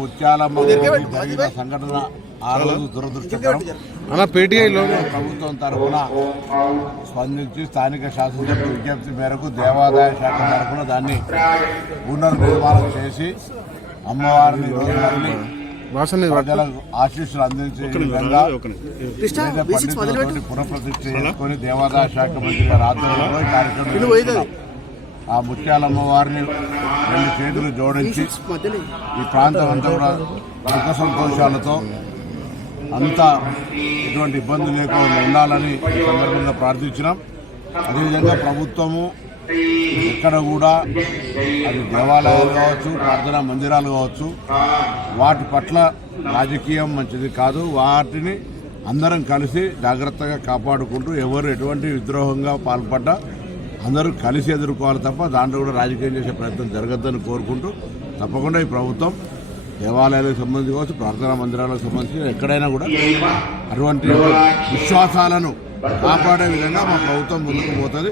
ముత్యాలమ్మ జరిగిన సంఘటన ఆ రోజు దురదృష్టకరం. ప్రభుత్వం తరఫున స్పందించి స్థానిక శాసనసభ్యుల విజ్ఞప్తి మేరకు దేవాదాయ శాఖ తరఫున దాన్ని పునర్నిర్మాణం చేసి అమ్మవారిని రోజులని వాసన ప్రజలకు ఆశీస్సులు అందించే విధంగా పునఃప్రతిష్ఠ చేసుకొని దేవాదాయ శాఖ మంత్రి గారి ఆధ్వర్యంలో కార్యక్రమం. ఆ ముత్యాలమ్మ వారిని రెండు చేతులు జోడించి ఈ ప్రాంతం అంతా కూడా సుఖ సంతోషాలతో అంతా ఎటువంటి ఇబ్బంది లేకుండా ఉండాలని సందర్భంగా ప్రార్థించినాం. అదేవిధంగా ప్రభుత్వము ఎక్కడ కూడా అది దేవాలయాలు కావచ్చు ప్రార్థనా మందిరాలు కావచ్చు వాటి పట్ల రాజకీయం మంచిది కాదు. వాటిని అందరం కలిసి జాగ్రత్తగా కాపాడుకుంటూ ఎవరు ఎటువంటి విద్రోహంగా పాల్పడ్డా అందరూ కలిసి ఎదుర్కోవాలి తప్ప దాంట్లో కూడా రాజకీయం చేసే ప్రయత్నం జరగద్దని కోరుకుంటూ తప్పకుండా ఈ ప్రభుత్వం దేవాలయాలకు సంబంధించి కావచ్చు ప్రార్థనా మందిరాలకు సంబంధించి ఎక్కడైనా కూడా అటువంటి విశ్వాసాలను కాపాడే విధంగా మా ప్రభుత్వం ముందుకు పోతుంది.